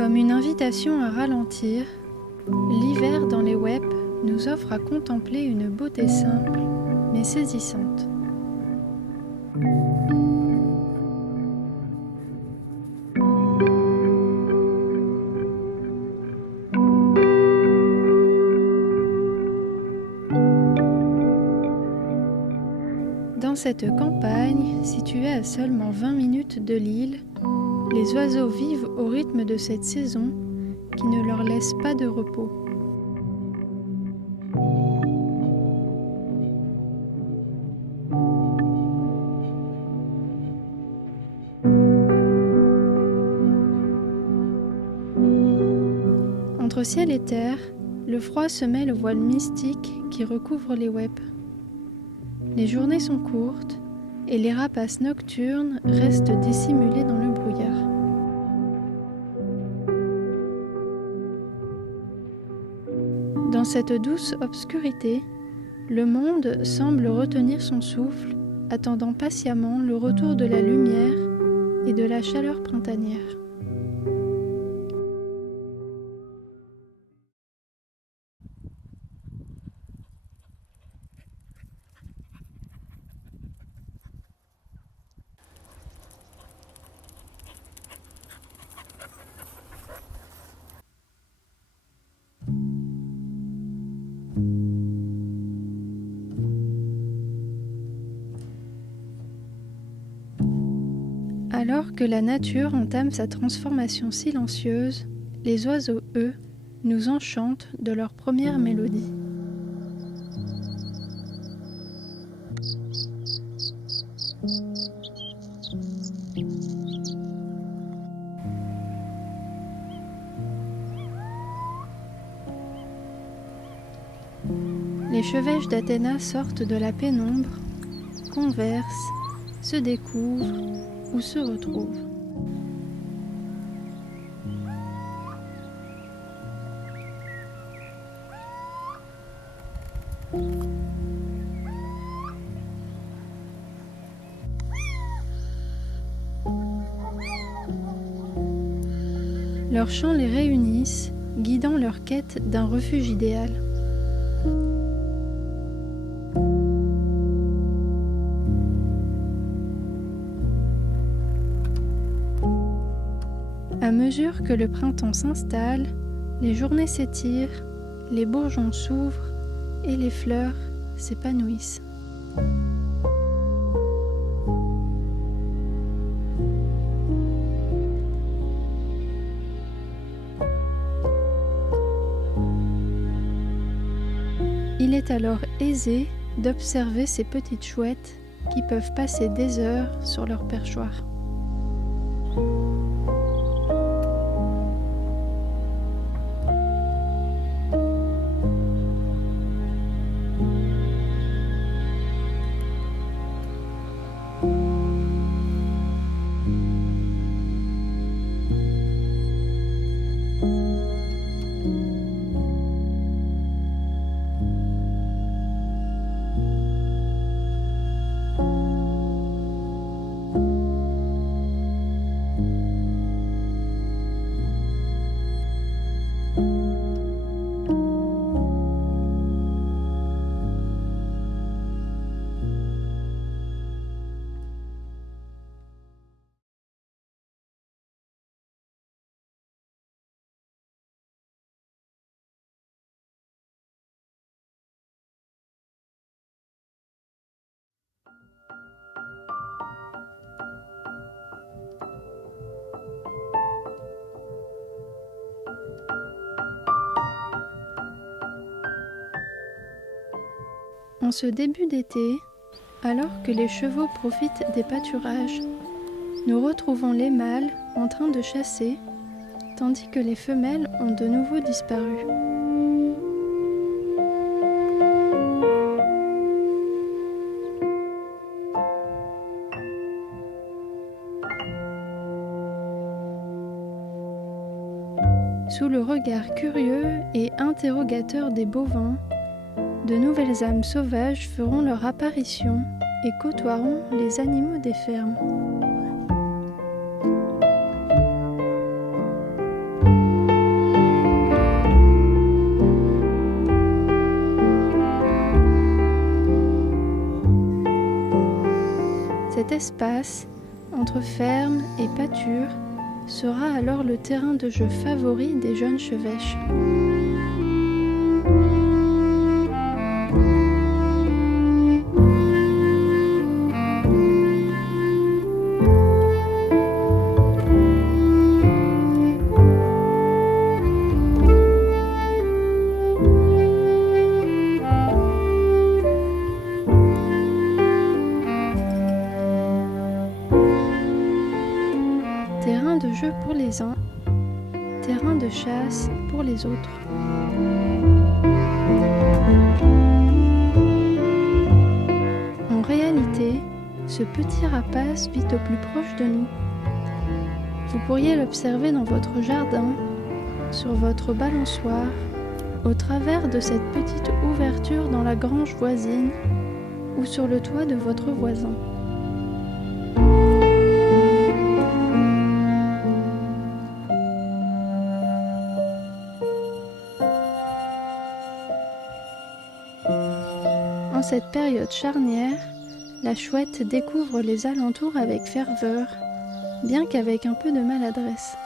Comme une invitation à ralentir, l'hiver dans les webs nous offre à contempler une beauté simple mais saisissante. Dans cette campagne, située à seulement 20 minutes de l'île, les oiseaux vivent au rythme de cette saison qui ne leur laisse pas de repos. Entre ciel et terre, le froid se mêle au voile mystique qui recouvre les webs. Les journées sont courtes et les rapaces nocturnes restent dissimulés dans le brouillard. Dans cette douce obscurité, le monde semble retenir son souffle, attendant patiemment le retour de la lumière et de la chaleur printanière. Alors que la nature entame sa transformation silencieuse, les oiseaux, eux, nous enchantent de leur première mélodie. Les chevêches d'Athéna sortent de la pénombre, conversent, se découvrent ou se retrouvent. Leurs chants les réunissent, guidant leur quête d'un refuge idéal. À mesure que le printemps s'installe, les journées s'étirent, les bourgeons s'ouvrent et les fleurs s'épanouissent. Il est alors aisé d'observer ces petites chouettes qui peuvent passer des heures sur leur perchoir. En ce début d'été, alors que les chevaux profitent des pâturages, nous retrouvons les mâles en train de chasser, tandis que les femelles ont de nouveau disparu. Sous le regard curieux et interrogateur des bovins, de nouvelles âmes sauvages feront leur apparition et côtoieront les animaux des fermes. espace, entre ferme et pâture, sera alors le terrain de jeu favori des jeunes chevêches. Terrain de jeu pour les uns, terrain de chasse pour les autres. En réalité, ce petit rapace vit au plus proche de nous. Vous pourriez l'observer dans votre jardin, sur votre balançoire, au travers de cette petite ouverture dans la grange voisine ou sur le toit de votre voisin. En cette période charnière, la chouette découvre les alentours avec ferveur, bien qu'avec un peu de maladresse.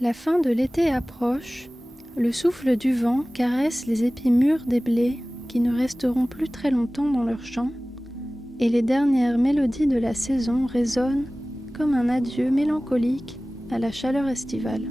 La fin de l'été approche, le souffle du vent caresse les épis mûrs des blés qui ne resteront plus très longtemps dans leurs champs, et les dernières mélodies de la saison résonnent comme un adieu mélancolique à la chaleur estivale.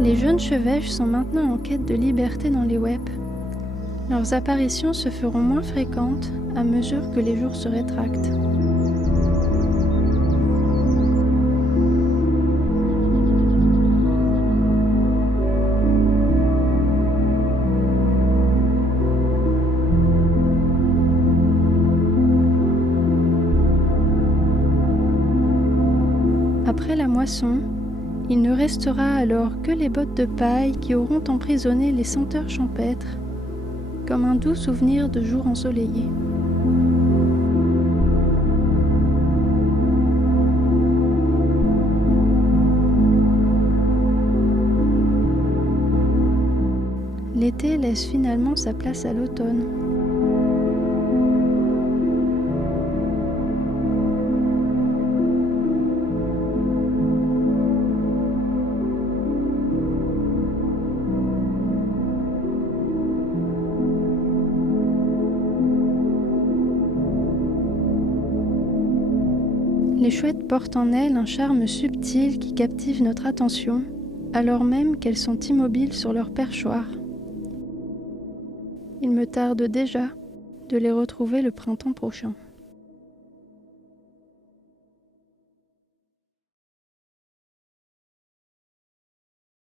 Les jeunes chevêches sont maintenant en quête de liberté dans les webs. Leurs apparitions se feront moins fréquentes à mesure que les jours se rétractent. Après la moisson, il ne restera alors que les bottes de paille qui auront emprisonné les senteurs champêtres, comme un doux souvenir de jours ensoleillés. L'été laisse finalement sa place à l'automne. Les chouettes portent en elles un charme subtil qui captive notre attention, alors même qu'elles sont immobiles sur leur perchoir. Il me tarde déjà de les retrouver le printemps prochain.